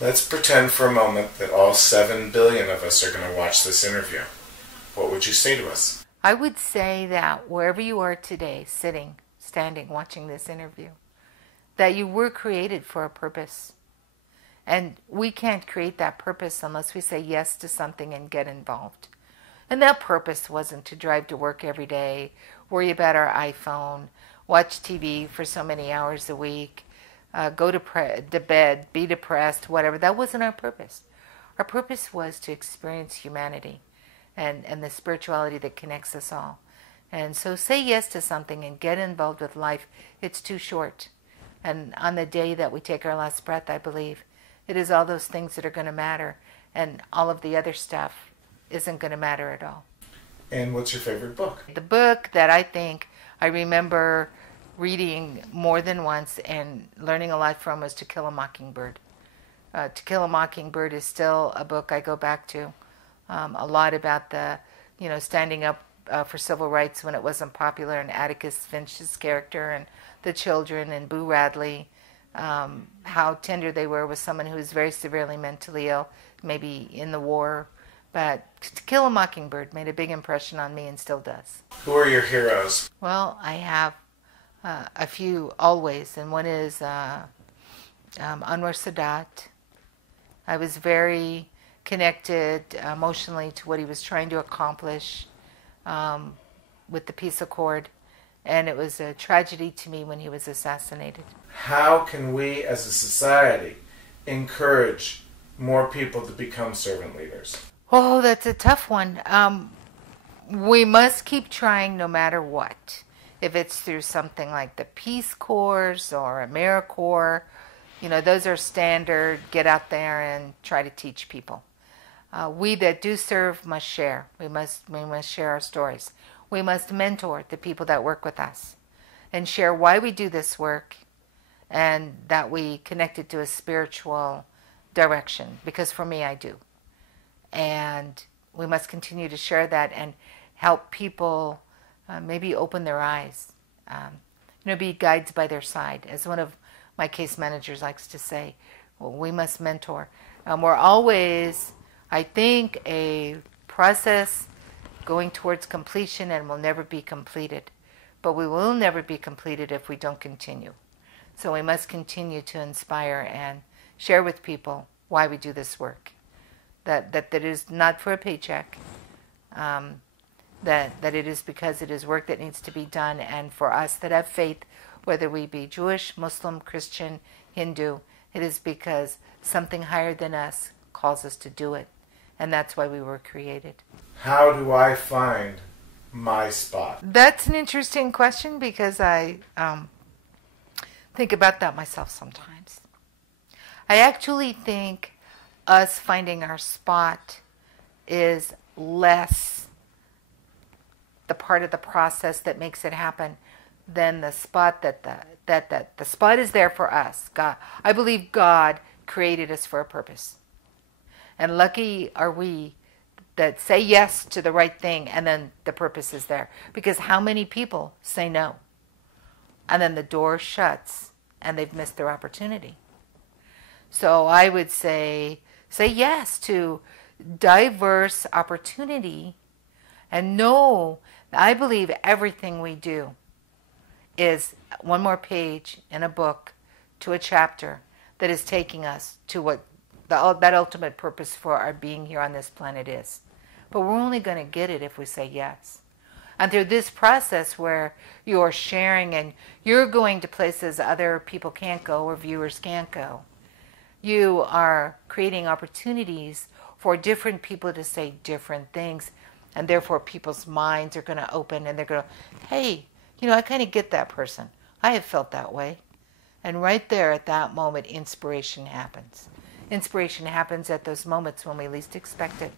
Let's pretend for a moment that all 7 billion of us are going to watch this interview. What would you say to us? I would say that wherever you are today, sitting, standing, watching this interview, that you were created for a purpose. And we can't create that purpose unless we say yes to something and get involved. And that purpose wasn't to drive to work every day, worry about our iPhone, watch TV for so many hours a week, go to bed, be depressed, whatever. That wasn't our purpose. Our purpose was to experience humanity and the spirituality that connects us all. And so say yes to something and get involved with life. It's too short. And on the day that we take our last breath, I believe, it is all those things that are going to matter. And all of the other stuff isn't going to matter at all. And what's your favorite book? The book that I think I remember reading more than once and learning a lot from was To Kill a Mockingbird. To Kill a Mockingbird is still a book I go back to. A lot about the, standing up for civil rights when it wasn't popular, and Atticus Finch's character and the children and Boo Radley, how tender they were with someone who was very severely mentally ill, maybe in the war. But To Kill a Mockingbird made a big impression on me and still does. Who are your heroes? Well, I have a few always, and one is Anwar Sadat. I was very connected emotionally to what he was trying to accomplish with the peace accord, and it was a tragedy to me when he was assassinated. How can we as a society encourage more people to become servant leaders? Oh, that's a tough one. We must keep trying no matter what. If it's through something like the Peace Corps or AmeriCorps, those are standard. Get out there and try to teach people. We that do serve must share. We must share our stories. We must mentor the people that work with us and share why we do this work and that we connect it to a spiritual direction, because for me, I do. And we must continue to share that and help people maybe open their eyes, be guides by their side. As one of my case managers likes to say, well, we must mentor. We're always, I think, a process going towards completion and will never be completed. But we will never be completed if we don't continue. So we must continue to inspire and share with people why we do this work. That it is not for a paycheck, that it is because it is work that needs to be done, and for us that have faith, whether we be Jewish, Muslim, Christian, Hindu, it is because something higher than us calls us to do it, and that's why we were created. How do I find my spot? That's an interesting question, because I think about that myself sometimes. I actually think us finding our spot is less the part of the process that makes it happen than the spot that the spot is there for us. God, I believe God created us for a purpose. And lucky are we that say yes to the right thing and then the purpose is there. Because how many people say no? And then the door shuts and they've missed their opportunity. So I would say yes to diverse opportunity, and know that I believe everything we do is one more page in a book, to a chapter that is taking us to what that ultimate purpose for our being here on this planet is. But we're only going to get it if we say yes. And through this process where you're sharing and you're going to places other people can't go or viewers can't go, you are creating opportunities for different people to say different things, and therefore people's minds are going to open and they're going to, hey, I kind of get that person. I have felt that way. And right there at that moment, inspiration happens. Inspiration happens at those moments when we least expect it.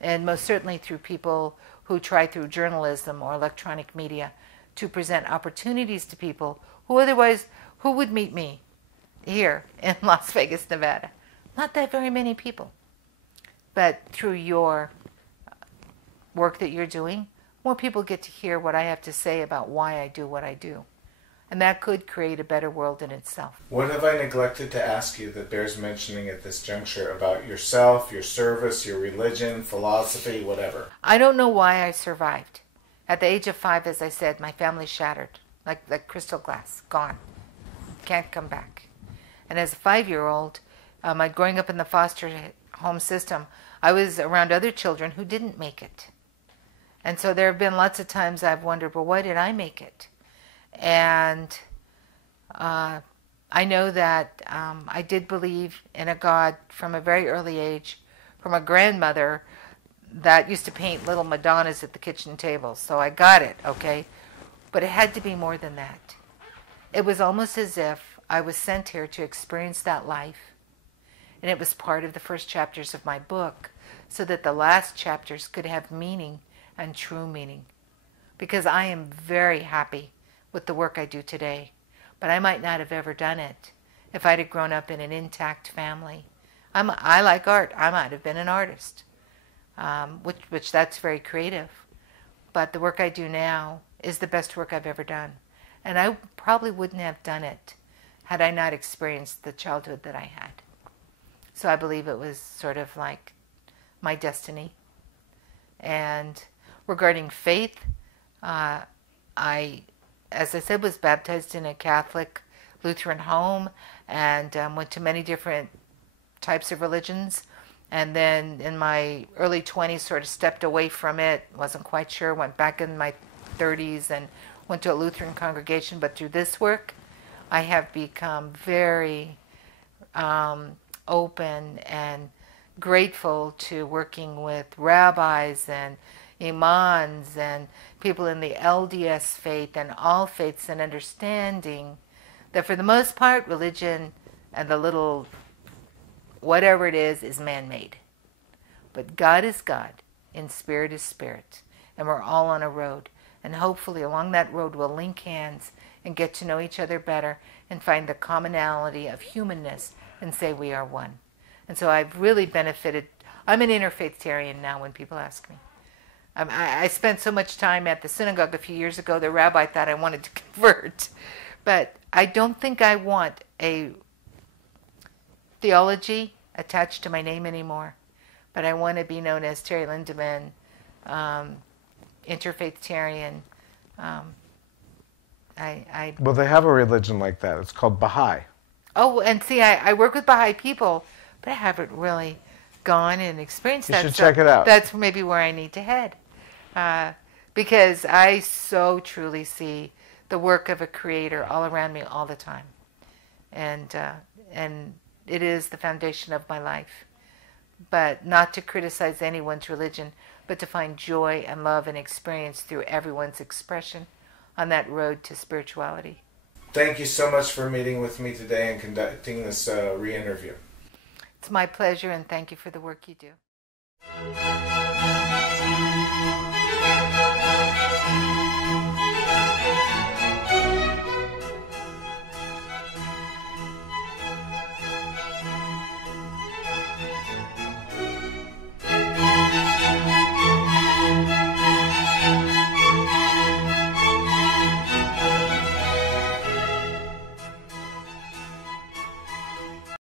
And most certainly through people who try through journalism or electronic media to present opportunities to people who otherwise, who would meet me here in Las Vegas, Nevada? Not that very many people. But through your work that you're doing, more people get to hear what I have to say about why I do what I do. And that could create a better world in itself. What have I neglected to ask you that bears mentioning at this juncture about yourself, your service, your religion, philosophy, whatever? I don't know why I survived. At the age of 5, as I said, my family shattered, like crystal glass, gone. Can't come back. And as a 5-year-old, growing up in the foster home system, I was around other children who didn't make it. And so there have been lots of times I've wondered, well, why did I make it? And I know that I did believe in a God from a very early age, from a grandmother that used to paint little Madonnas at the kitchen table. So I got it, okay? But it had to be more than that. It was almost as if I was sent here to experience that life. And it was part of the first chapters of my book, so that the last chapters could have meaning and true meaning. Because I am very happy with the work I do today. But I might not have ever done it if I'd have grown up in an intact family. I like art. I might have been an artist, which that's very creative. But the work I do now is the best work I've ever done. And I probably wouldn't have done it had I not experienced the childhood that I had. So I believe it was sort of like my destiny. And regarding faith, I, as I said, was baptized in a Catholic Lutheran home and went to many different types of religions. And then in my early 20s sort of stepped away from it, wasn't quite sure, went back in my 30s and went to a Lutheran congregation. But through this work, I have become very open and grateful to working with rabbis and imams and people in the LDS faith and all faiths, and understanding that for the most part, religion and the little whatever it is man-made. But God is God, and spirit is spirit, and we're all on a road. And hopefully along that road we'll link hands and get to know each other better and find the commonality of humanness and say we are one. And so I've really benefited. I'm an interfaithitarian now when people ask me. I spent so much time at the synagogue a few years ago, the rabbi thought I wanted to convert. But I don't think I want a theology attached to my name anymore. But I want to be known as Terry Lindermann, interfaithitarian. Well, they have a religion like that. It's called Baha'i. Oh, and see, I work with Baha'i people, but I haven't really gone and experienced that. You should check it out. That's maybe where I need to head. Because I so truly see the work of a creator all around me all the time. And it is the foundation of my life. But not to criticize anyone's religion, but to find joy and love and experience through everyone's expression on that road to spirituality. Thank you so much for meeting with me today and conducting this re-interview. It's my pleasure, and thank you for the work you do.